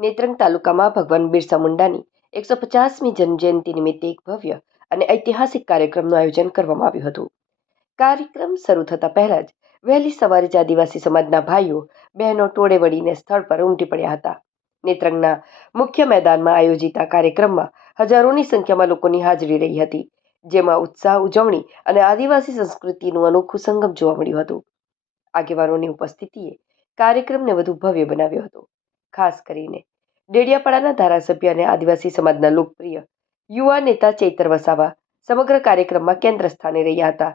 નેત્રંગ તાલુકામાં ભગવાન બિરસા મુંડાની એકસો પચાસમી જન્મજયંતિ નિમિત્તે એક ભવ્ય અને ઐતિહાસિક કાર્યક્રમનું આયોજન કરવામાં આવ્યું હતું. કાર્યક્રમ શરૂ થતાં પહેલા જ વહેલી સવારે જ આદિવાસી સમાજના ભાઈઓ, બહેનો, ટોળે વળીને સ્થળ પર ઉમટી પડ્યા હતા. નેત્રંગના મુખ્ય મેદાનમાં આયોજિત આ કાર્યક્રમમાં હજારોની સંખ્યામાં લોકોની હાજરી રહી હતી, જેમાં ઉત્સાહ, ઉજવણી અને આદિવાસી સંસ્કૃતિનું અનોખું સંગમ જોવા મળ્યું હતું. આગેવાનોની ઉપસ્થિતિએ કાર્યક્રમને વધુ ભવ્ય બનાવ્યો હતો, ખાસ કરીને ડેડિયાપાડાના ધારાસભ્ય અને આદિવાસી સમાજના લોકપ્રિય યુવા નેતા ચૈતર વસાવા સમગ્ર કાર્યક્રમમાં કેન્દ્ર સ્થાને રહ્યા હતા.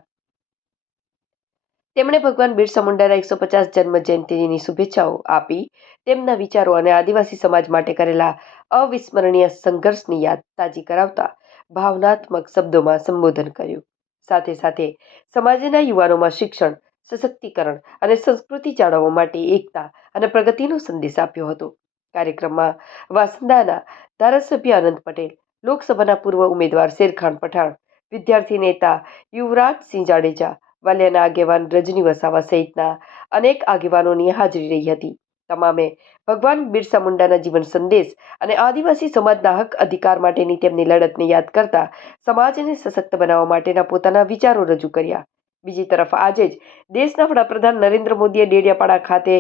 તેમણે ભગવાન બિરસા મુંડાના એકસો પચાસ જન્મ જયંતિની શુભેચ્છાઓ આપી તેમના વિચારો અને આદિવાસી સમાજ માટે કરેલા અવિસ્મરણીય સંઘર્ષની યાદ તાજી કરાવતા ભાવનાત્મક શબ્દોમાં સંબોધન કર્યું. સાથે સાથે સમાજના યુવાનોમાં શિક્ષણ, સશક્તિકરણ અને સંસ્કૃતિ જાળવવા માટે એકતા અને પ્રગતિનો સંદેશ આપ્યો હતો. કાર્યક્રમમાં વાસંદાના ધારાસભ્ય અનંત પટેલ, લોકસભાના પૂર્વ ઉમેદવાર શેરખાન પઠાણ, વિદ્યાર્થી નેતા યુવરાજસિંહ જાડેજા, વાલિયાના આગેવાન રજની વસાવા સહિતના અનેક આગેવાનોની હાજરી રહી હતી. તમામે ભગવાન બિરસા મુંડાના જીવન સંદેશ અને આદિવાસી સમાજના હક અધિકાર માટેની તેમની લડતને યાદ કરતા સમાજને સશક્ત બનાવવા માટેના પોતાના વિચારો રજૂ કર્યા. બીજી તરફ આજે જ દેશના વડાપ્રધાન નરેન્દ્ર મોદીએ ડેડિયાપાડા ખાતે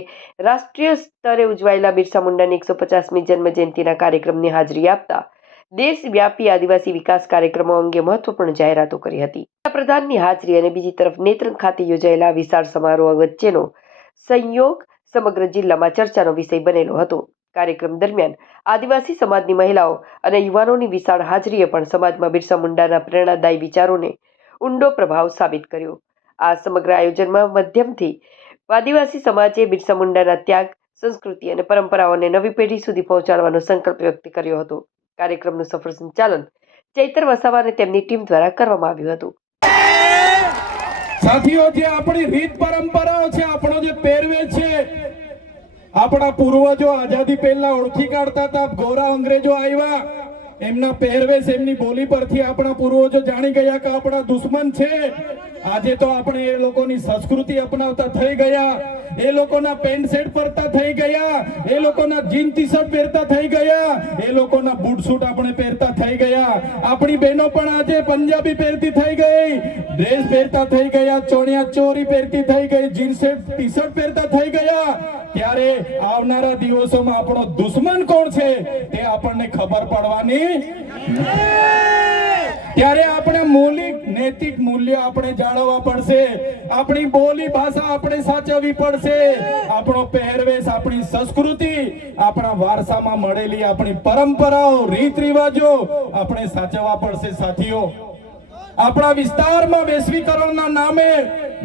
રાષ્ટ્રીય સ્તરે ઉજવાયેલા બિરસા મુંડાની એકસો પચાસમી જન્મજયંતિના કાર્યક્રમની હાજરી આપતા દેશવ્યાપી આદિવાસી વિકાસ કાર્યક્રમો અંગે મહત્વપૂર્ણ જાહેરાતો કરી હતી. વડાપ્રધાનની હાજરી અને બીજી તરફ નેત્રંગ ખાતે યોજાયેલા વિશાળ સમારોહ વચ્ચેનો સંયોગ સમગ્ર જિલ્લામાં ચર્ચાનો વિષય બનેલો હતો. કાર્યક્રમ દરમિયાન આદિવાસી સમાજની મહિલાઓ અને યુવાનોની વિશાળ હાજરીએ પણ સમાજમાં બિરસા મુંડાના પ્રેરણાદાયી વિચારોને ઊંડો પ્રભાવ સાબિત કર્યો. આ સમગ્ર આયોજનમાં મધ્યમથી આદિવાસી સમાજે બિરસા મુંડાના ત્યાગ, સંસ્કૃતિ અને પરંપરાઓને નવી પેઢી સુધી પહોંચાડવાનો સંકલ્પ વ્યક્ત કર્યો હતો. કાર્યક્રમનું સફળ સંચાલન ચૈતર વસાવા અને તેમની ટીમ દ્વારા કરવામાં આવ્યું હતું. સાથીઓ, જે આપણી રીત પરંપરાઓ છે, આપણો જે પહેરવેશ છે, આપણા પૂર્વજો આઝાદી પહેલા ઓળખી કાઢતા હતા, ગોરા અંગ્રેજો આવ્યા, એમના પહેરવેશ, એમની બોલી પરથી આપણા પૂર્વજો જાણી ગયા કે આપણા દુશ્મન છે. આજે તો આપણે એ લોકોની સંસ્કૃતિ અપનાવતા થઈ ગયા. એ લોકોના પેન્ટ શર્ટ પહેરતા થઈ ગયા. એ લોકોના જીન ટી શર્ટ પહેરતા થઈ ગયા. એ લોકોના બૂટ સૂટ આપણે પહેરતા થઈ ગયા. આપણી બહેનો પણ આજે પંજાબી પહેરતી થઈ ગઈ. ડ્રેસ પહેરતા થઈ ગયા. ચોણિયા ચોરી પહેરતી થઈ ગઈ. જીન્સ ટી શર્ટ પહેરતા થઈ ગયા. ત્યારે આવનારા દિવસોમાં આપણો દુશ્મન કોણ છે તે આપણને ખબર પડવાની ત્યારે આપણે મૌલિક, નૈતિક મૂલ્ય આપણે જાળવવા પડશે. આપણી બોલી ભાષા આપણે સાચવવી પડશે. આપણો પહેરવેશ, આપણી સંસ્કૃતિ, આપણા વારસામાં મળેલી આપણી પરંપરાઓ રીત રિવાજો આપણે સાચવવા પડશે, સાથીઓ. આપણા વિસ્તારમાં વૈશ્વિકરણના નામે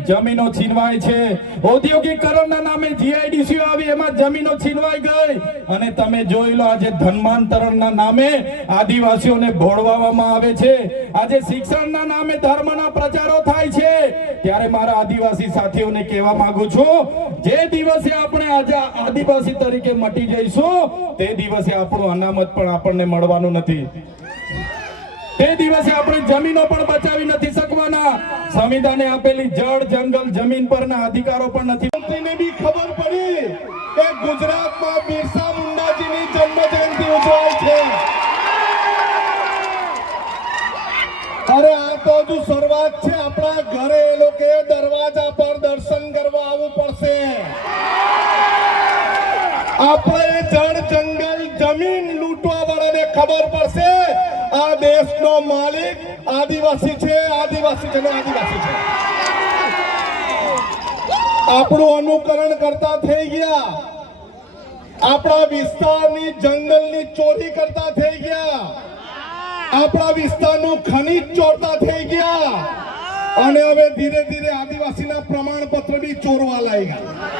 જમીનો છીનવાય છે. ઔદ્યોગિકરણના નામે જીઆઈડીસી આવી, એમાં જમીનો છીનવાઈ ગઈ. અને તમે જોઈ લો આજે ધર્માંતરણના નામે આદિવાસીઓને ભોળવામાં આવે છે. આજે શિક્ષણના નામે ધર્મના પ્રચારો થાય છે. ત્યારે મારા આદિવાસી સાથીઓને કહેવા માંગુ છું, જે દિવસે આપણે આજે આદિવાસી તરીકે મટી જઈશું, તે દિવસે આપણું અનામત પણ આપણને મળવાનું નથી. તે દિવસે આપણે જમીનો પણ બચાવી નથી શકવાના. સંવિધાને આપેલી જળ, જંગલ, જમીન પરના અધિકારો પણ નથી. મંત્રીને બી ખબર પડી કે ગુજરાતમાં બિરસા મુંડાજીની જન્મ જયંતિ ઉજવાય છે. અરે, આ તો હજુ શરૂઆત છે. આપણા ઘરે એ લોકો દરવાજા પર દર્શન કરવા આવવું પડશે. આપણે જળ, જંગલ, જમીન લૂંટવા વાળાને ખબર પડશે. આ દેશનો માલિક આદિવાસી છે આદિવાસી છે આદિવાસી છે. આપણું અનુકરણ કરતા થઈ ગયા. આપણા વિસ્તારની જંગલની ચોરી કરતા થઈ ગયા. આપણા વિસ્તારનું ખનીજ ચોરતા થઈ ગયા. અને હવે ધીરે ધીરે આદિવાસીના પ્રમાણપત્ર બી ચોરવા લાગ્યા.